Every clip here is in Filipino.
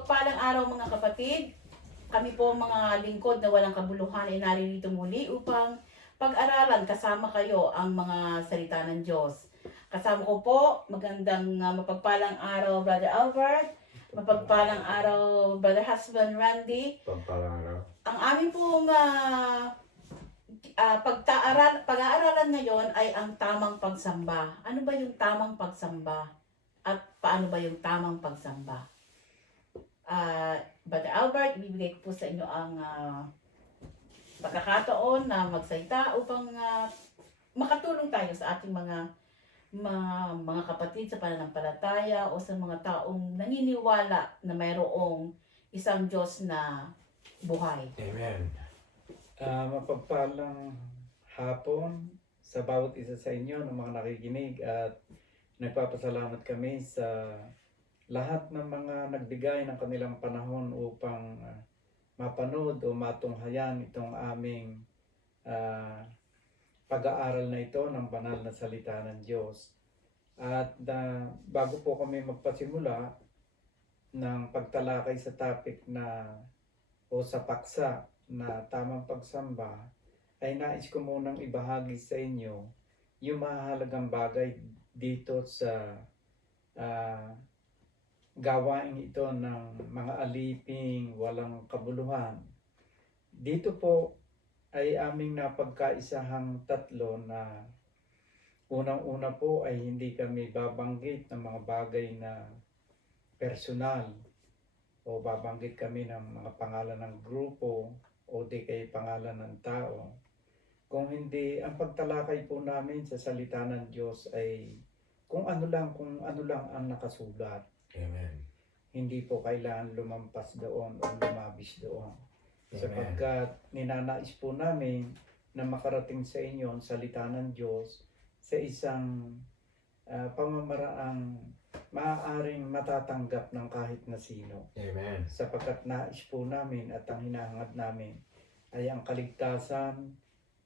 Mapagpalang araw mga kapatid. Kami po mga lingkod na walang kabuluhan ay naririto muli upang pag-aralan kasama kayo ang mga salita ng Diyos. Kasama ko po, magandang mapagpalang araw Brother Albert, mapagpalang araw Brother Husband Randy. Pagpalang araw. Ang aming pong pag-aaralan ngayon ay ang tamang pagsamba. Ano ba yung tamang pagsamba? At paano ba yung tamang pagsamba? Brother Albert, ibibigay ko po sa inyo ang pagkakataon na magsalita upang makatulong tayo sa ating mga kapatid sa pananampalataya o sa mga taong naniniwala na mayroong isang Diyos na buhay. Amen. Mapagpalang hapon sa bawat isa sa inyo ng mga nakikinig at nagpapasalamat kami sa lahat ng mga nagbigay ng kanilang panahon upang mapanood o matunghayan itong aming pag-aaral na ito ng banal na salita ng Diyos. At bago po kami magpasimula ng pagtalakay sa topic na o sa paksa na tamang pagsamba, ay nais ko munang ibahagi sa inyo yung mahalagang bagay dito sa gawain ito ng mga aliping walang kabuluhan. Dito po ay aming napagkaisahang tatlo na unang-una po ay hindi kami babanggit ng mga bagay na personal o babanggit kami ng mga pangalan ng grupo o di kay pangalan ng tao. Kung hindi, ang pagtalakay po namin sa salita ng Diyos ay kung ano lang ang nakasulat. Amen. Hindi po kailangan lumampas doon o lumabis doon. Amen. Sapagkat ninanais po namin na makarating sa inyo ang salita ng Diyos sa isang pamamaraang maaaring matatanggap ng kahit na sino. Amen. Sapagkat nais po namin at ang hinahangad namin ay ang kaligtasan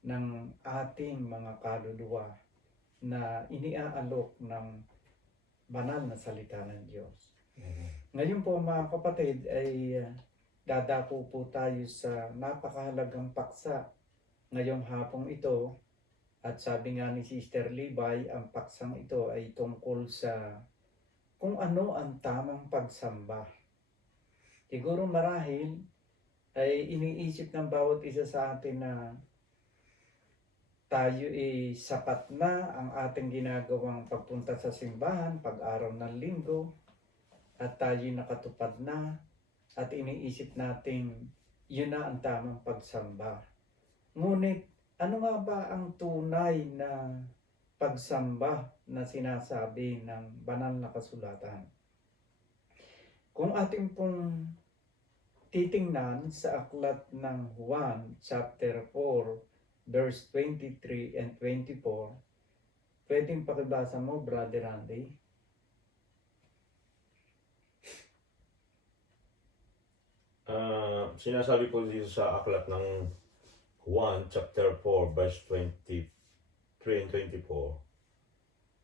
ng ating mga kaluluwa na iniaalok ng banal na salita ng Diyos. Ngayon po mga kapatid ay dadako po tayo sa napakahalagang paksa ngayong hapong ito. At sabi nga ni Sister Libay, ang paksang ito ay tungkol sa kung ano ang tamang pagsamba. Siguro marahil ay iniisip ng bawat isa sa atin na tayo ay sapat na ang ating ginagawang pagpunta sa simbahan, pag-araw ng linggo, at tayo nakatupad na at iniisip natin yun na ang tamang pagsamba. Ngunit ano nga ba ang tunay na pagsamba na sinasabi ng banal na kasulatan? Kung ating pong titingnan sa aklat ng Juan chapter 4 verse 23 and 24, pwedeng pakibasa mo, Brother Randy? Sinasabi po dito sa aklat ng 1 chapter 4 verse 23 and 24,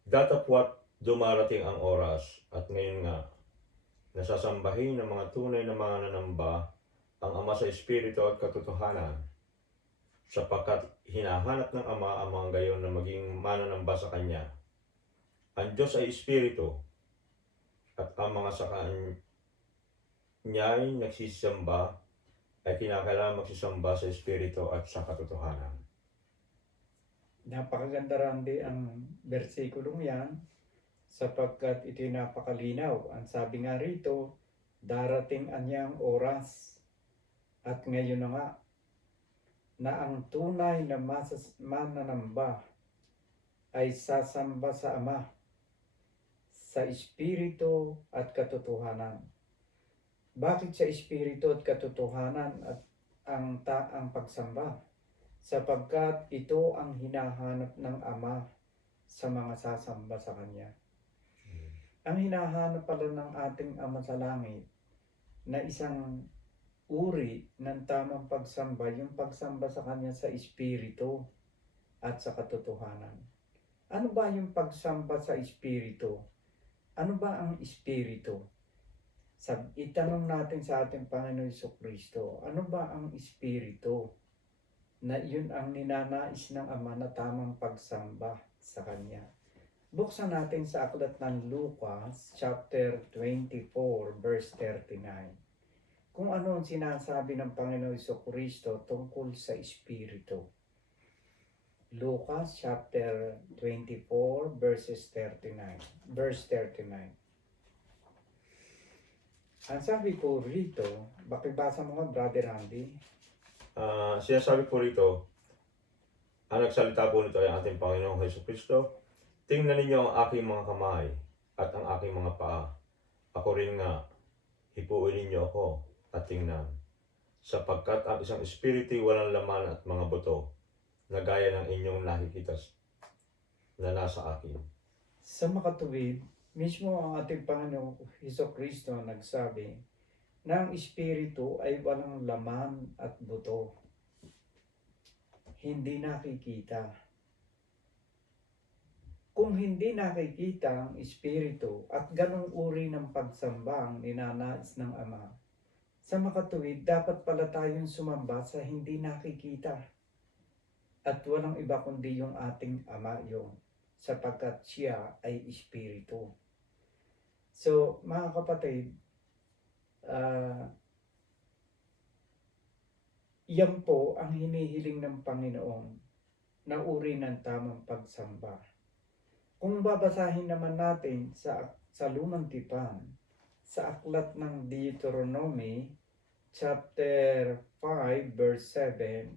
datapwat dumarating ang oras at ngayon nga nasasambahin ng mga tunay na mga nanamba ang Ama sa Espiritu at katotohanan, sapagkat hinahanap ng Ama ang mga gayon na maging mananamba sa Kanya. Ang Diyos ay Espiritu, at ang mga sa Kanya'y nagsisamba ay kinakailangan magsisamba sa Espiritu at sa katotohanan. Napakaganda Randy ang bersikulong yan sapagkat ito'y napakalinaw. Ang sabi nga rito, darating anyang oras at ngayon na nga na ang tunay na mananamba ay sasamba sa Ama sa Espiritu at katotohanan. Bakit sa Espiritu at katotohanan at ang pagsamba? Sapagkat ito ang hinahanap ng Ama sa mga sasamba sa Kanya. Ang hinahanap pala ng ating Ama sa Langit na isang uri ng tamang pagsamba, yung pagsamba sa Kanya sa Espiritu at sa katotohanan. Ano ba yung pagsamba sa Espiritu? Ano ba ang Espiritu? Itanong natin sa ating Panginoon Jesucristo, ano ba ang Espiritu? Na yun ang ninanais ng Ama na tamang pagsamba sa Kanya. Buksan natin sa aklat ng Lucas, chapter 24, verse 39. Kung ano ang sinasabi ng Panginoon Jesucristo tungkol sa Espiritu. Lucas, chapter 24, verse 39. Ang sabi ko rito, bakibasa mo nga, Brother Randy? Sinasabi po rito, ang nagsalita po nito ay ating Panginoong Jesucristo. Tingnan ninyo ang aking mga kamay at ang aking mga paa. Ako rin nga, hipuin ninyo ako at tingnan. Sapagkat ang isang espiritu walang laman at mga buto, na gaya ng inyong nakikita na nasa akin. Sa makatuwid, mismo ang ating Panginoong Jesucristo nagsabi na ang Espiritu ay walang laman at buto. Hindi nakikita. Kung hindi nakikita ang Espiritu at ganong uri ng pagsamba ang ninanais ng Ama, sa makatuwid, dapat pala tayong sumamba sa hindi nakikita. At walang iba kundi yung ating Ama yun, sapagkat siya ay Espiritu. So, mga kapatid, yan po ang hinihiling ng Panginoon na uri ng tamang pagsamba. Kung babasahin naman natin sa Lumang Tipan, sa aklat ng Deuteronomy, chapter 5, verse 7,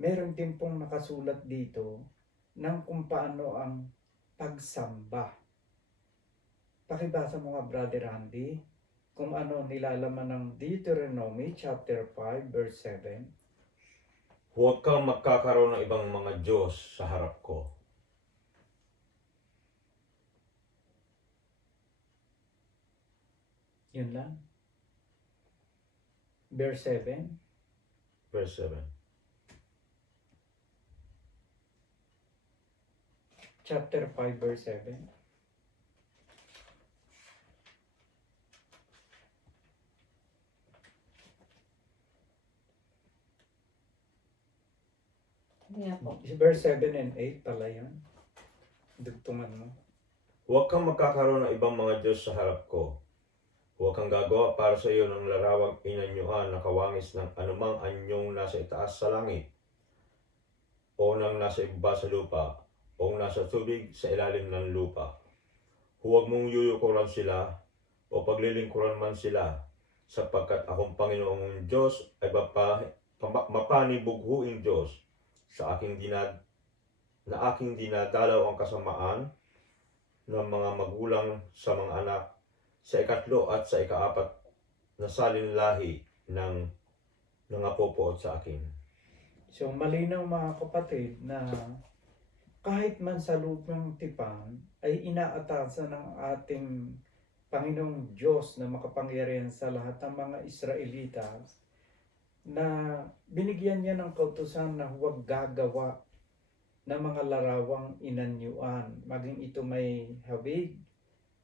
meron din pong nakasulat dito ng kung paano ang pagsamba. Pakibasa mo nga, Brother Randy, kung ano nilalaman ng Deuteronomy chapter 5 verse 7. Huwag kang magkakaroon ng ibang mga Diyos sa harap ko. Yun lang. Verse 7. Verse 7. Chapter 5 verse 7. Hindi po. Verse 7 and 8 pala yun. Dugtungan mo. Huwag kang magkakaroon ng ibang mga Diyos sa harap ko. Huwag kang gagawa para sa iyo ng larawang inanyuan na kawangis ng anumang anyong nasa itaas sa langit, o ng nasa ibaba sa lupa, o nasa tubig sa ilalim ng lupa. Huwag mong yuyukuran sila, o paglilingkuran man sila, sapagkat akong Panginoong Diyos ay mapanibughuing Diyos sa aking dinadalaw ang kasamaan ng mga magulang sa mga anak sa ikatlo at sa ikaapat na salinlahi ng nangapopoot sa akin. So malinaw mga kapatid na kahit man sa lupang tipan ay inaatasan ng ating Panginoong Diyos na makapangyarihan sa lahat ng mga Israelitas na binigyan niya ng kautusan na huwag gagawa ng mga larawang inanyuan, maging ito may hawig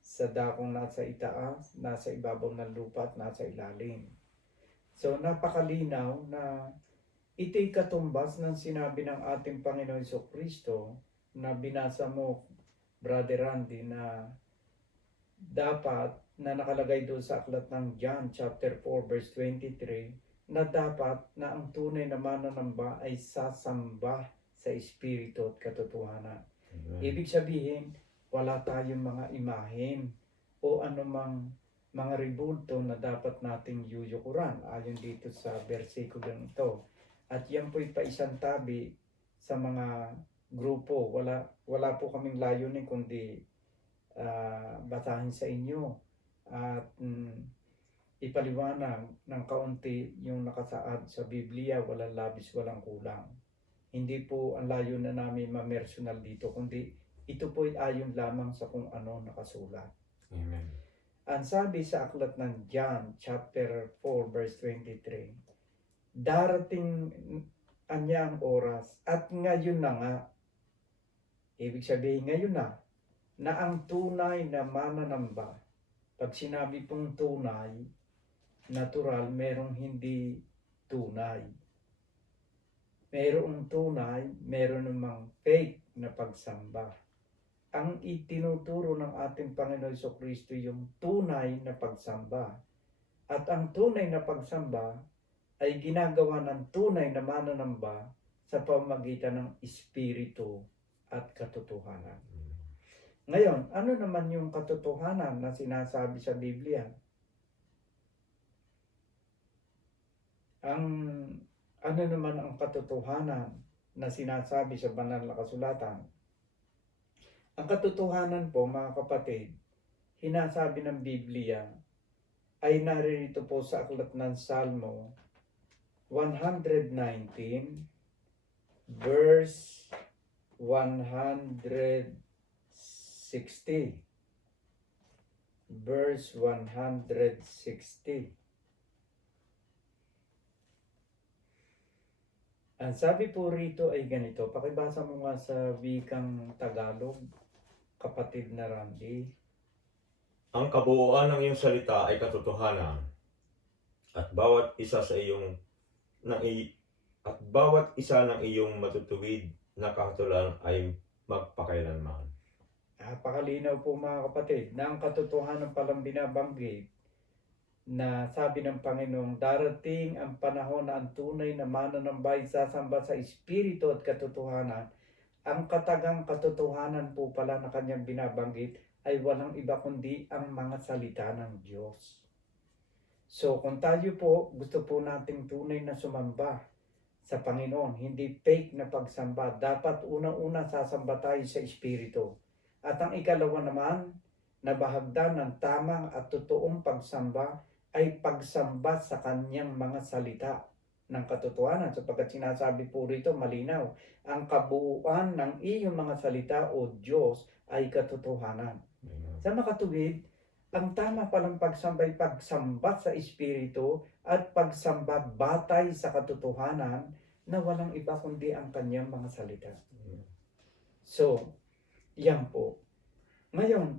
sa dakong nasa itaas, nasa ibabaw ng lupa at nasa ilalim. So napakalinaw na ito'y katumbas ng sinabi ng ating Panginoon Jesucristo na binasa mo, Brother Randy, na dapat na nakalagay doon sa aklat ng John chapter 4 verse 23 na dapat na ang tunay na mananamba ay sasamba sa Espiritu at katotohanan. Ibig sabihin, wala tayong mga imahen o anumang mga ribulto na dapat nating yuyukuran ayon dito sa versikulong ito. At yan po'y paisang tabi sa mga grupo. Wala po kaming layunin kundi basahin sa inyo at ipaliwanag ng kaunti yung nakasaad sa Biblia, walang labis, walang kulang. Hindi po ang layunin namin ma-personal dito, kundi ito po ay ayon lamang sa kung ano nakasulat. Amen. Ang sabi sa aklat ng John chapter 4 verse 23, darating anya ang oras at ngayon na nga, ibig sabihin ngayon na ang tunay na mananamba Pag sinabi pong tunay, natural, merong hindi tunay. Merong tunay, meron namang fake na pagsamba. Ang itinuturo ng ating Panginoon Jesucristo yung tunay na pagsamba. At ang tunay na pagsamba ay ginagawa ng tunay na mananamba sa pamamagitan ng Espiritu at katotohanan. Ngayon, ano naman yung katotohanan na sinasabi sa Biblia? Ano naman ang katotohanan na sinasabi sa banal na kasulatan? Ang katotohanan po, mga kapatid, hinasabi ng Biblia ay naririto po sa aklat ng Salmo 119 verse 160. Verse 160. Ang sabi po rito ay ganito. Pakibasa mo nga sa wikang Tagalog, kapatid na Randy. Ang kabuuan ng iyong salita ay katotohanan, at bawat isa ng iyong matutuwid na kahatulan ay magpakailanman. Napakalinaw po mga kapatid na ang katotohanan palang binabanggit na sabi ng Panginoong darating ang panahon na ang tunay na mananambay sasamba sa Espiritu at katotohanan. Ang katagang katotohanan po pala na kanyang binabanggit ay walang iba kundi ang mga salita ng Diyos. So kung tayo po gusto po nating tunay na sumamba sa Panginoon, hindi fake na pagsamba, dapat unang-una sasamba tayo sa Espiritu. At ang ikalawa naman na bahagdan ng tamang at totoong pagsamba ay pagsamba sa kanyang mga salita ng katotohanan, sapagkat sinasabi po rito malinaw, ang kabuuan ng iyong mga salita o Diyos ay katotohanan. Sa makatuwid, ang tama palang pagsamba ay pagsamba sa Espiritu at pagsamba batay sa katotohanan na walang iba kundi ang kanyang mga salita. So, yan po. Ngayon,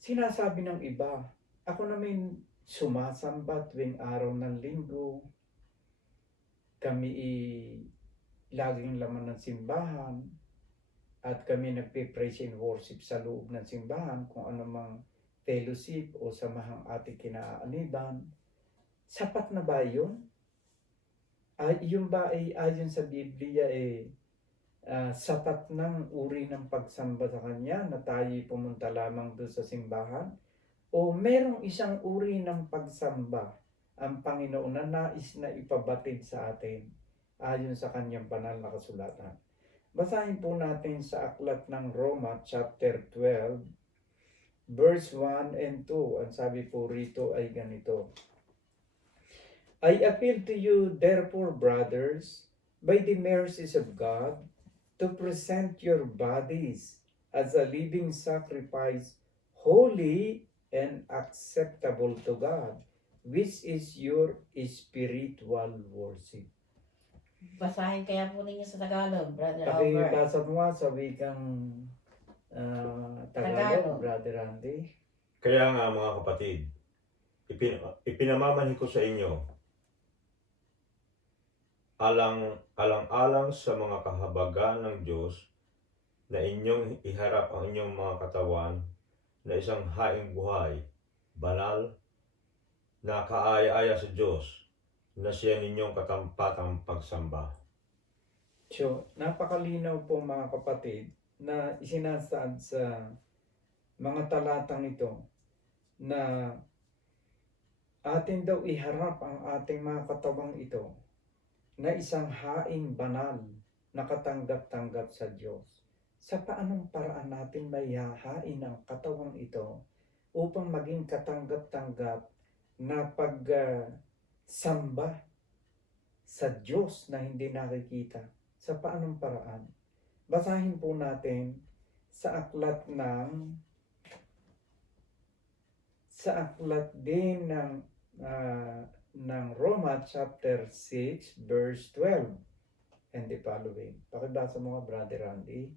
sinasabi ng iba, ako namin sumasamba tuwing araw ng linggo. Kami laging laman ng simbahan at kami nagpe-praise and worship sa loob ng simbahan kung ano mang fellowship o samahang ating kinaaaniban. Sapat na ba yun? Yung ba ay ayon sa Biblia sapat ng uri ng pagsamba sa Kanya na tayo pumunta lamang doon sa simbahan? O merong isang uri ng pagsamba ang Panginoon na nais na ipabatid sa atin ayon sa kanyang banal na kasulatan. Basahin po natin sa aklat ng Roma chapter 12 verse 1 and 2. Ang sabi po rito ay ganito. I appeal to you therefore, brothers, by the mercies of God, to present your bodies as a living sacrifice, holy and acceptable to God, which is your spiritual worship. Basahin kaya po ninyo sa Tagalog, Brother Albert. Pakibasa mo nga sa wikang Tagalog, Brother Randy. Kaya nga mga kapatid, ipinamamanhi ko sa inyo, alang-alang sa mga kahabagan ng Diyos, na inyong iharap ang inyong mga katawan na isang haing buhay, banal, na kaaya-aya sa Diyos, na siya ninyong katampatang pagsamba. So, napakalinaw po mga kapatid na isinasaad sa mga talatang ito na atin daw iharap ang ating mga katawang ito na isang haing banal na katanggap-tanggap sa Diyos. Sa paanong paraan natin mayahain ang katawang ito upang maging katanggap-tanggap na pagsamba sa Diyos na hindi nakikita? Sa paanong paraan? Basahin po natin sa aklat din ng Roma chapter 6 verse 12 and the following. Pakibasa mo nga, Brother Randy.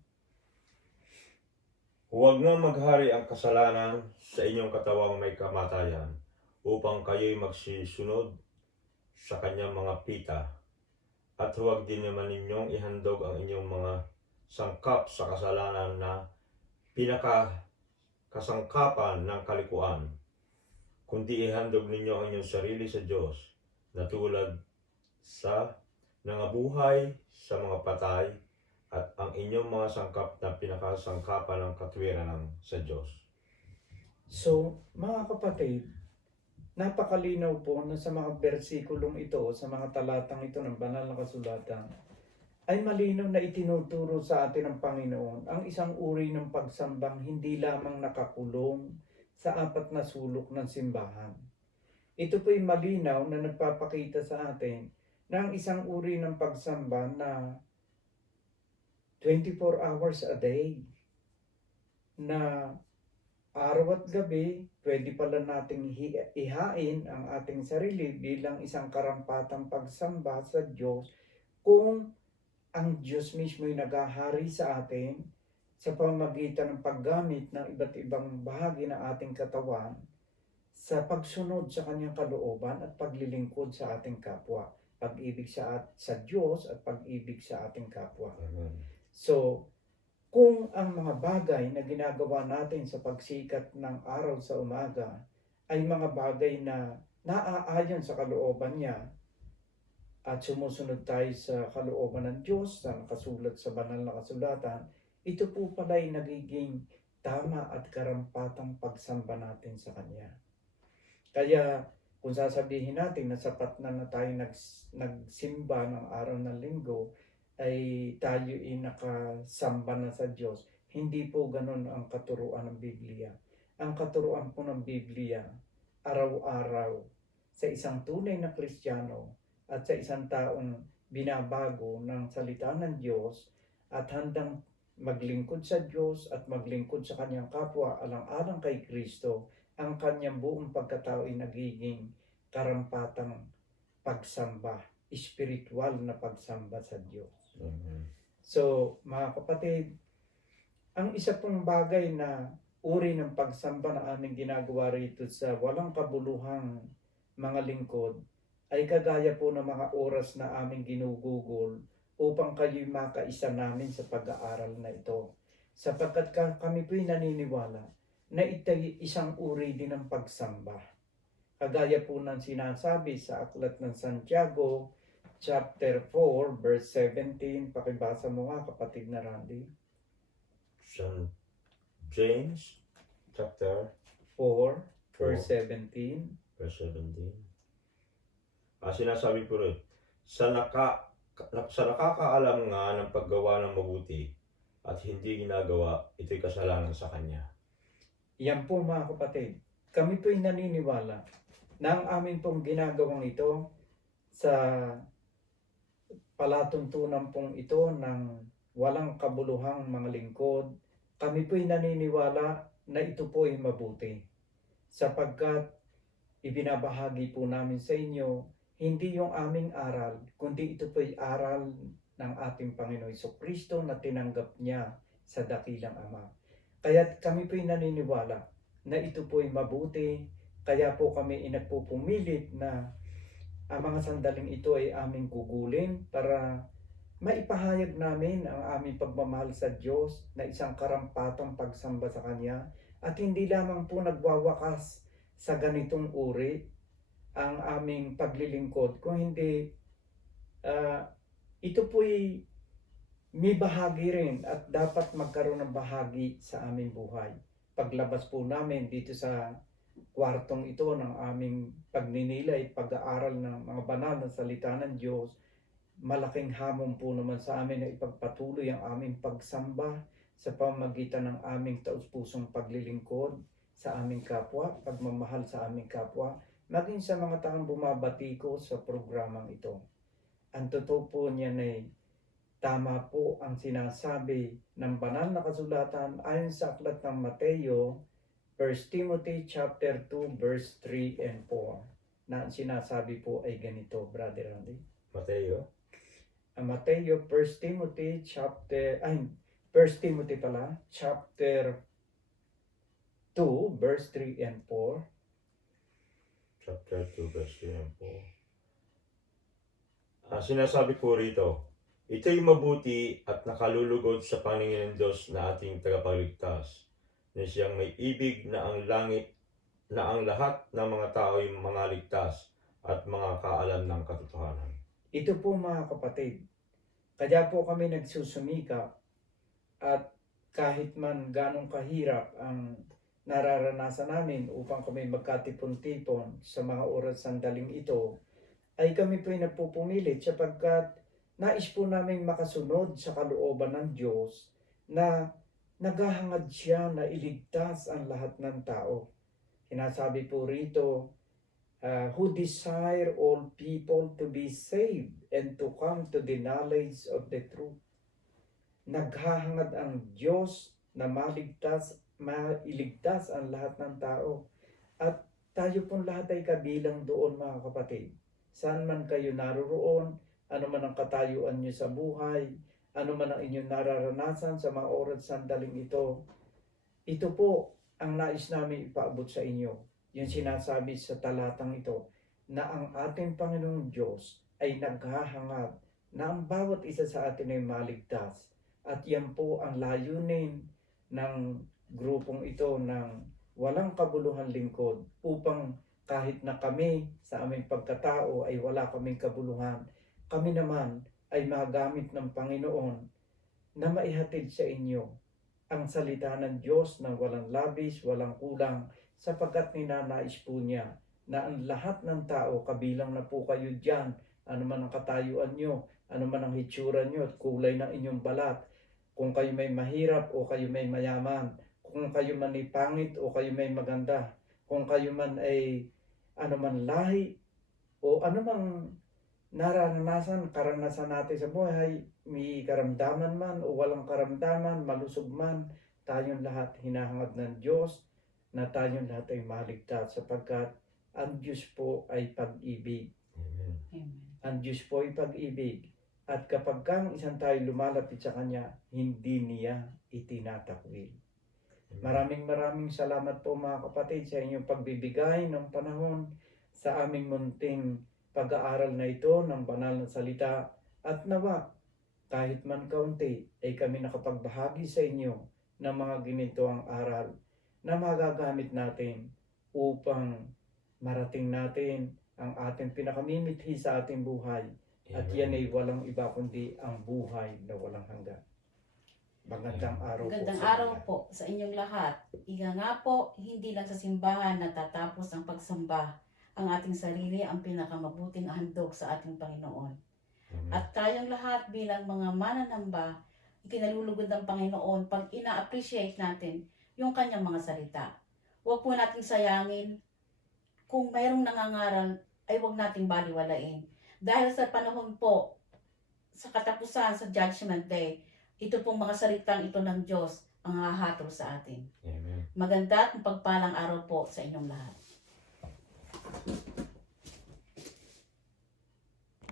Huwag nga maghari ang kasalanan sa inyong katawang may kamatayan, upang kayo'y magsisunod sa kanyang mga pita. At huwag din naman ninyong ihandog ang inyong mga sangkap sa kasalanan na pinakasangkapan ng kalikuan, kundi ihandog ninyo ang inyong sarili sa Diyos, na tulad sa nangabuhay sa mga patay, at ang inyong mga sangkap na pinakasangkapan ng katwiran sa Diyos. So, mga kapatid, napakalinaw po na sa mga bersikulong ito, sa mga talatang ito ng banal na kasulatan, ay malinaw na itinuturo sa atin ng Panginoon ang isang uri ng pagsambang hindi lamang nakakulong sa apat na sulok ng simbahan. Ito po'y malinaw na nagpapakita sa atin na ang isang uri ng pagsamba na 24 hours a day, na araw at gabi, pwede pala nating ihain ang ating sarili bilang isang karampatang pagsamba sa Diyos kung ang Diyos mismo'y naghahari sa atin sa pamamagitan ng paggamit ng iba't ibang bahagi ng ating katawan sa pagsunod sa kanyang kalooban at paglilingkod sa ating kapwa. Pag-ibig sa Diyos at pag-ibig sa ating kapwa. Amen. So, kung ang mga bagay na ginagawa natin sa pagsikat ng araw sa umaga ay mga bagay na naaayon sa kalooban niya at sumusunod tayo sa kalooban ng Diyos na nakasulat sa banal na kasulatan, ito po pala ay nagiging tama at karampatang pagsamba natin sa Kanya. Kaya kung sasabihin natin na sapat na tayo nagsimba ng araw ng linggo, ay tayo ay nakasamba na sa Diyos. Hindi po ganun ang katuruan ng Biblia. Ang katuruan po ng Biblia, araw-araw, sa isang tunay na Kristiyano at sa isang taong binabago ng salita ng Diyos at handang maglingkod sa Diyos at maglingkod sa kanyang kapwa alang-alang kay Kristo, ang kanyang buong pagkatao ay nagiging karampatang pagsamba, spiritual na pagsamba sa Diyos. Amen. So, mga kapatid, ang isa pong bagay na uri ng pagsamba na aming ginagawa rito sa walang kabuluhang mga lingkod ay kagaya po ng mga oras na aming ginugugol upang kayo'y makaisa namin sa pag-aaral na ito. Sapagkat kami po'y naniniwala na ito'y isang uri din ng pagsamba. Kagaya po ng sinasabi sa Aklat ng Santiago, chapter 4, verse 17. Pakibasa mo nga, kapatid na Randy. St. James, chapter 4, verse 17. verse 17. Sinasabi po rin, sa nakakaalam nga ng paggawa ng mabuti at hindi ginagawa, ito'y kasalanan sa kanya. Yan po mga kapatid. Kami po'y naniniwala na ang amin pong ginagawang ito sa palatuntunan pong ito ng walang kabuluhang mga lingkod, kami po'y naniniwala na ito po'y mabuti. Sapagkat ibinabahagi po namin sa inyo, hindi yung aming aral, kundi ito po'y aral ng ating Panginoon Jesucristo na tinanggap niya sa dakilang Ama. Kaya kami po'y naniniwala na ito po'y mabuti, kaya po kami nagpupumilit na ang mga sandaling ito ay aming gugulin para maipahayag namin ang aming pagmamahal sa Diyos na isang karampatang pagsamba sa Kanya, at hindi lamang po nagwawakas sa ganitong uri ang aming paglilingkod, kung hindi ito po'y may bahagi rin at dapat magkaroon ng bahagi sa aming buhay. Paglabas po namin dito sa kwartong ito ng aming pagninilay, pag-aaral ng mga banal na salita ng Diyos, malaking hamon po naman sa amin na ipagpatuloy ang aming pagsamba sa pamamagitan ng aming taus-pusong paglilingkod sa aming kapwa, pagmamahal sa aming kapwa, maging sa mga taong bumabatiko sa programang ito. Ang totoo po niyan ay tama po ang sinasabi ng banal na kasulatan ayon sa aklat ng Mateo, 1 Timothy chapter 2 verse 3 and 4, na sinasabi po ay ganito, Brother Andy. Mateo? Mateo, 1 Timothy chapter 4 2 verse 3 and 4. Chapter 2, verse 3 and 4. Sinasabi po rito, ito'y mabuti at nakalulugod sa Panginoon Diyos na ating tagapagligtas, na siyang may ibig na ang langit, na ang lahat ng mga tao ay mga ligtas at mga kaalam ng katotohanan. Ito po mga kapatid, kaya po kami nagsusumika at kahit man ganong kahirap ang nararanasan namin upang kami magkatipon-tipon sa mga oras sandaling ito, ay kami po'y nagpupumilit sapagkat nais po namin makasunod sa kalooban ng Diyos na naghahangad siya na iligtas ang lahat ng tao. Sinasabi po rito, who desire all people to be saved and to come to the knowledge of the truth. Naghahangad ang Diyos na mailigtas ang lahat ng tao. At tayo pong lahat ay kabilang doon mga kapatid. Saan man kayo naroroon, ano man ang katayuan nyo sa buhay, ano man ang inyong nararanasan sa mga oras sandaling ito, ito po ang nais namin ipaabot sa inyo. Yung sinasabi sa talatang ito, na ang ating Panginoong Diyos ay naghahangad na ang bawat isa sa atin ay maligtas. At yan po ang layunin ng grupong ito ng walang kabuluhan lingkod, upang kahit na kami sa aming pagkatao ay wala kaming kabuluhan, kami naman ay magamit ng Panginoon na maihatid sa inyo ang salita ng Diyos na walang labis, walang kulang, sapagkat ninanais po niya na ang lahat ng tao, kabilang na po kayo dyan, ano man ang katayuan nyo, ano man ang hitsura nyo at kulay ng inyong balat, kung kayo may mahirap o kayo may mayaman, kung kayo man ay pangit o kayo may maganda, kung kayo man ay ano man lahi o ano mang nararanasan, karanasan natin sa buhay, may karamdaman man o walang karamdaman, malusog man, tayong lahat hinahangad ng Diyos na tayong lahat ay maligtas, sapagkat ang Diyos po ay pag-ibig. Amen. Amen. Ang Diyos po ay pag-ibig. At kapag kang isang tayo lumalapit sa Kanya, hindi niya itinatakwil. Maraming salamat po mga kapatid sa inyong pagbibigay ng panahon sa aming munting pag-aaral na ito ng banal na salita, at nawa kahit man kaunti ay kami nakapagbahagi sa inyo ng mga ginitoang aral na magagamit natin upang marating natin ang ating pinakamimithi sa ating buhay, at yan ay walang iba kundi ang buhay na walang hanggan. Magandang araw po Magandang sa araw inyo. po sa inyong lahat. Ika nga po, hindi lang sa simbahan natatapos ang pagsamba. Ang ating sarili ang pinakamabuting handog sa ating Panginoon. Amen. At tayong lahat bilang mga mananamba, ikinalulugod ng Panginoon pag ina-appreciate natin yung kanyang mga salita. Huwag po nating sayangin. Kung mayroong nangangaral, ay huwag nating baliwalain. Dahil sa panahon po, sa katapusan, sa Judgment Day, ito pong mga salitang ito ng Diyos ang hahatol sa atin. Amen. Maganda at pagpalang araw po sa inyong lahat.